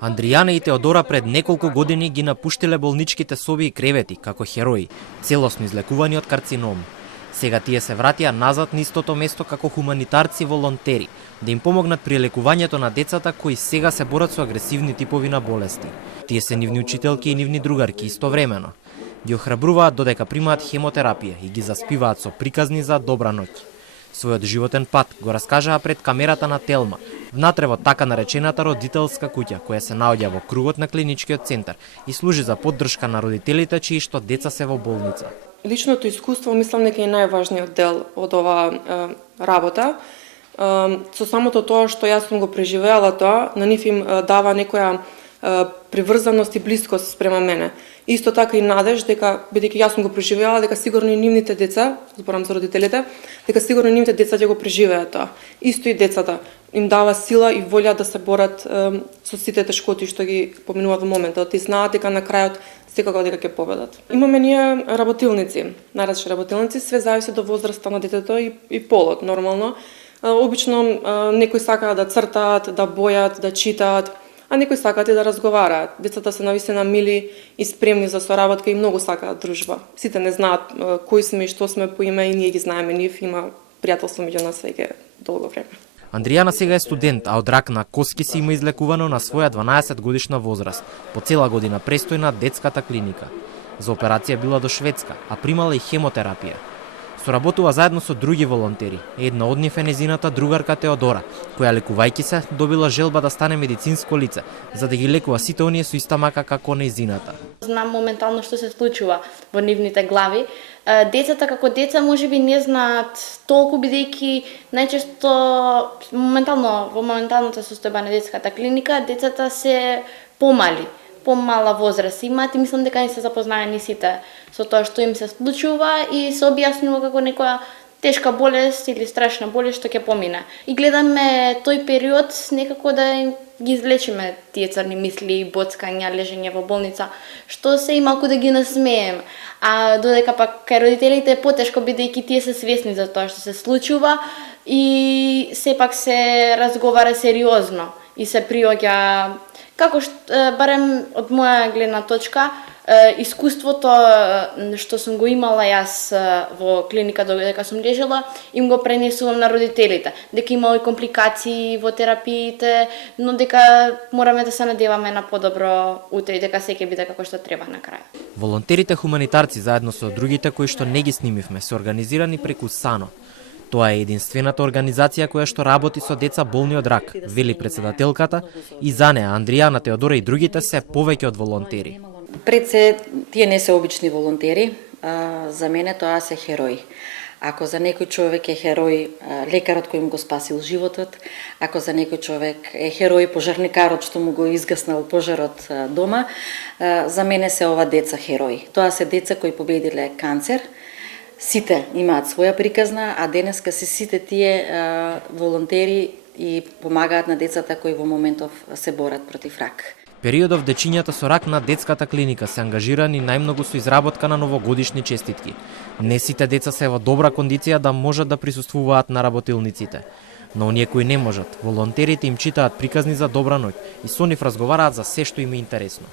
Андријана и Теодора пред неколку години ги напуштиле болничките соби и кревети како херои, целосно излекувани од карцином. Сега тие се вратија назад на истото место како хуманитарци волонтери, да им помогнат при лекувањето на децата кои сега се борат со агресивни типови на болести. Тие се нивни учителки и нивни другарки истовремено. Ги охрабруваат додека примаат хемотерапија и ги заспиваат со приказни за добра ноќ. Својот животен пат го раскажаа пред камерата на Телма, внатре во така наречената родителска куќа, која се наоѓа во кругот на клиничкиот центар и служи за поддршка на родителите чии што деца се во болница. Личното искуство мислам дека е најважниот дел од оваа работа. Со самото тоа што јас сум го преживеала тоа, на нив им дава некоја приврзаност и блискост спрема мене. Исто така и надеж дека бидејќи јас сум го преживеала, дека сигурно и нивните деца, зборам за родителите, дека сигурно и нивните деца ќе го преживеат тоа. Исто и децата им дава сила и волја да се борат со сите тешкоти што ги поминуваат во моментот и знаат дека на крајот секако дека ќе победат. Имаме ние работилници, најразлични работилници, све зависи до возраста на детето и полот, нормално. Обично некои сакаат да цртаат, да бојат, да читаат, а некои сакаат и да разговараат. Децата се навистина мили и спремни за соработка и многу сакаат дружба. Сите не знаат кои сме и што сме по име и ние ги знаеме нив, има пријателство меѓу нас веќе долго време. Андријана сега е студент, а од рак на коски си има излекувано на своја 12 годишна возраст, по цела година престои на детската клиника. За операција била до Шведска, а примала и хемотерапија. Соработува заедно со други волонтери. Една од нив е незината другарка Теодора, која лекувајќи се добила желба да стане медицинско лице, за да ги лекува сите оние со иста мака како незината. Знам моментално што се случува во нивните глави. Децата како деца можеби не знаат толку, бидејќи најчесто во моменталната состојба на детската клиника децата се помали, помала возраст имаат и мислам дека не се запознаени сите со тоа што им се случува и се објаснува како некоја тешка болест или страшна болест што ќе помине. И гледаме тој период некако да ги излечиме тие црни мисли, боцкања, лежење во болница, што се и малку да ги насмееме. А додека пак кај родителите е потешко бидејќи тие се свесни за тоа што се случува и сепак се разговара сериозно и се приоѓа како барем од моја гледна точка, искуството што сум го имала јас во клиника додека сум лежала, им го пренесувам на родителите. Дека има и компликации во терапиите, но дека мораме да се надеваме на подобро утре и дека се ќе биде како што треба на крај. Волонтерите хуманитарци заедно со другите кои што не ги снимивме се организирани преку САНО. Тоа е единствената организација која што работи со деца болни од рак, вели председателката, и за неа Андријана, Теодора и другите се повеќе од волонтери. Пред се, тие не се обични волонтери, за мене тоа се херои. Ако за некој човек е херој лекарот кој му го спасил животот, ако за некој човек е херој пожарникарот што му го изгаснал пожарот дома, за мене се ова деца херои. Тоа се деца кои победиле канцер. Сите имаат своја приказна, а денеска се сите тие волонтери и помагаат на децата кои во моментов се борат против рак. Периодов дечињата со рак на детската клиника се ангажирани најмногу со изработка на новогодишни честитки. Не сите деца се во добра кондиција да можат да присуствуваат на работилниците. Но оние кои не можат, волонтерите им читаат приказни за добра ноќ и со нив разговараат за се што им е интересно.